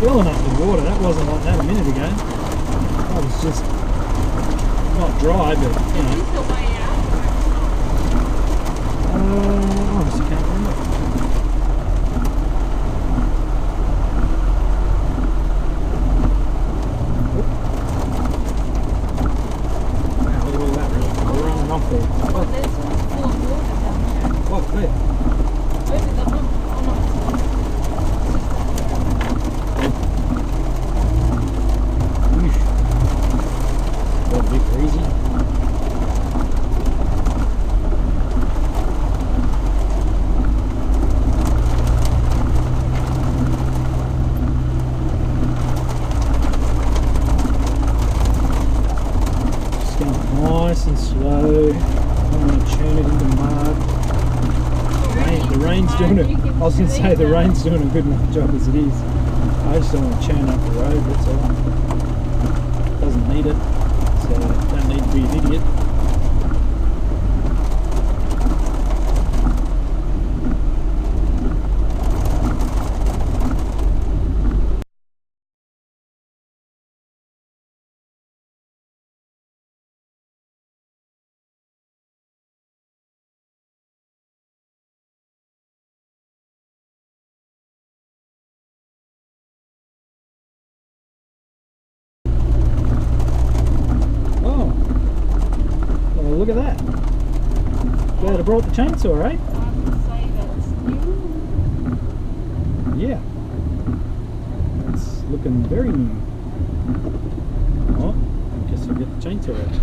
filling up the water. That wasn't like that a minute ago. That was just not dry, but you know. Is this the way out? I honestly can't remember. Wow, look at all that really. We're running off there. Oh, there's full of water down there. Oh, clear. Over the hump. Oh no, Oof. Got a bit crazy. Just going nice and slow. I don't want to churn it into mud. The rain's doing it. I was going to say the rain's doing a good enough job as it is. I just don't want to churn up the road, that's all. Doesn't need it, so don't need to be an idiot. Look at that. Glad I brought the chainsaw, eh? I would say that's new. Yeah. It's looking very new. Oh, I guess I'll get the chainsaw out.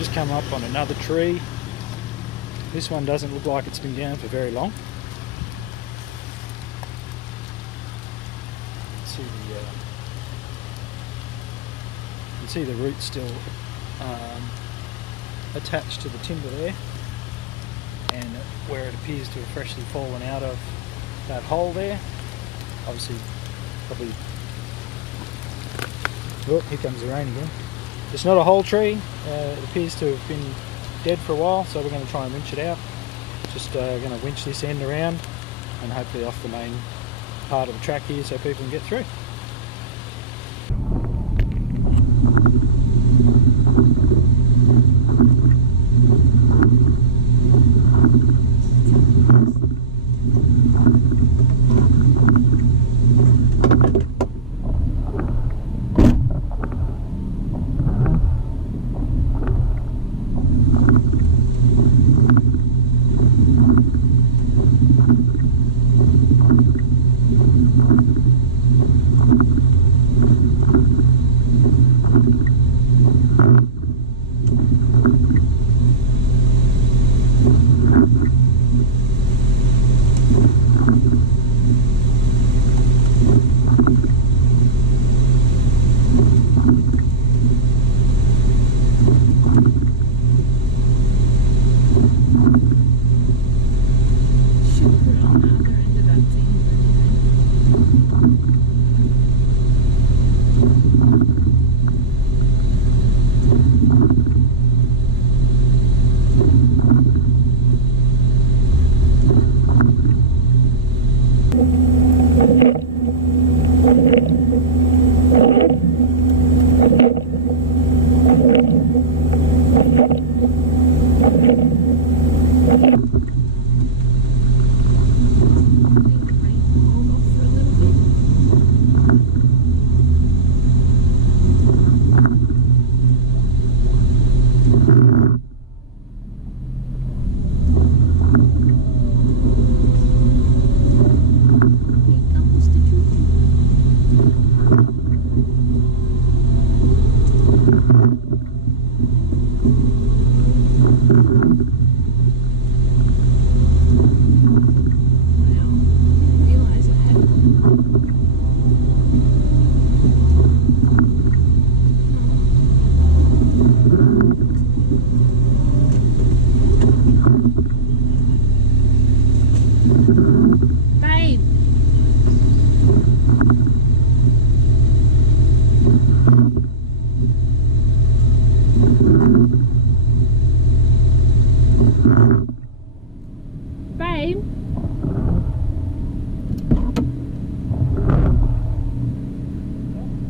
just come up on another tree. This one doesn't look like it's been down for very long. See the, you can see the roots still attached to the timber there, and where it appears to have freshly fallen out of that hole there. Obviously, probably. Oh, here comes the rain again. It's not a whole tree. It appears to have been dead for a while, so we're going to try and winch it out. Just going to winch this end around and hopefully off the main part of the track here so people can get through.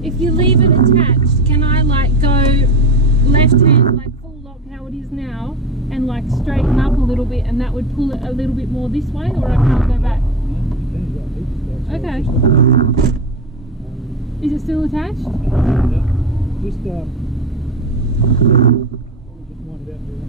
If you leave it attached, can I like go left hand, like full lock how it is now, and like straighten up a little bit, and that would pull it a little bit more this way, or I can't go back? Okay. Is it still attached? Just wind it out there.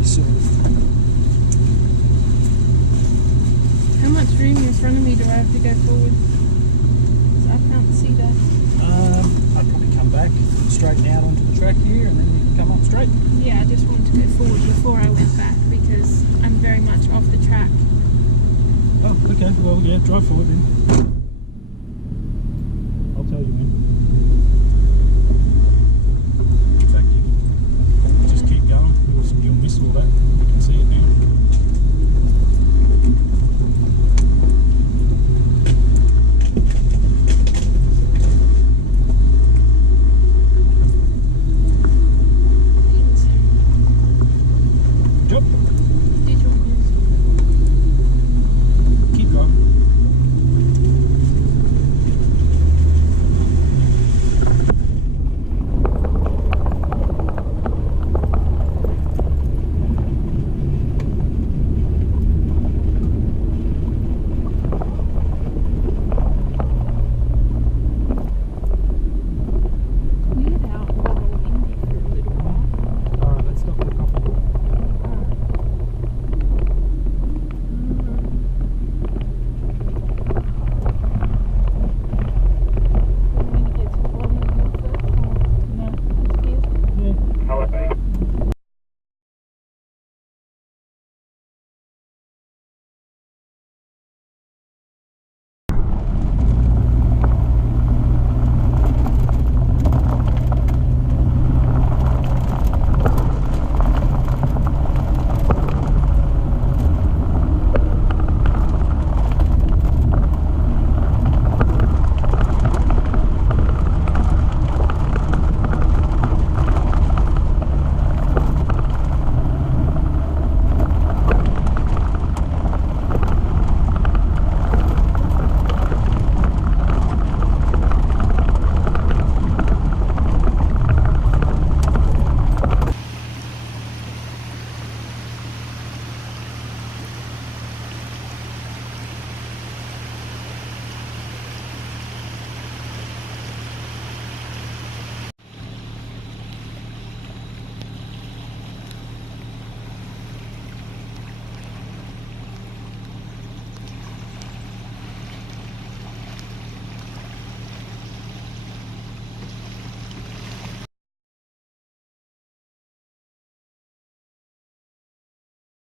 very soon. How much room in front of me do I have to go forward? 'Cause I can't see that. I'd probably come back, straighten out onto the track here, and then you can come up straight. Yeah, I just wanted to go forward before I went back because I'm very much off the track. Oh, okay. Well, yeah, drive forward then.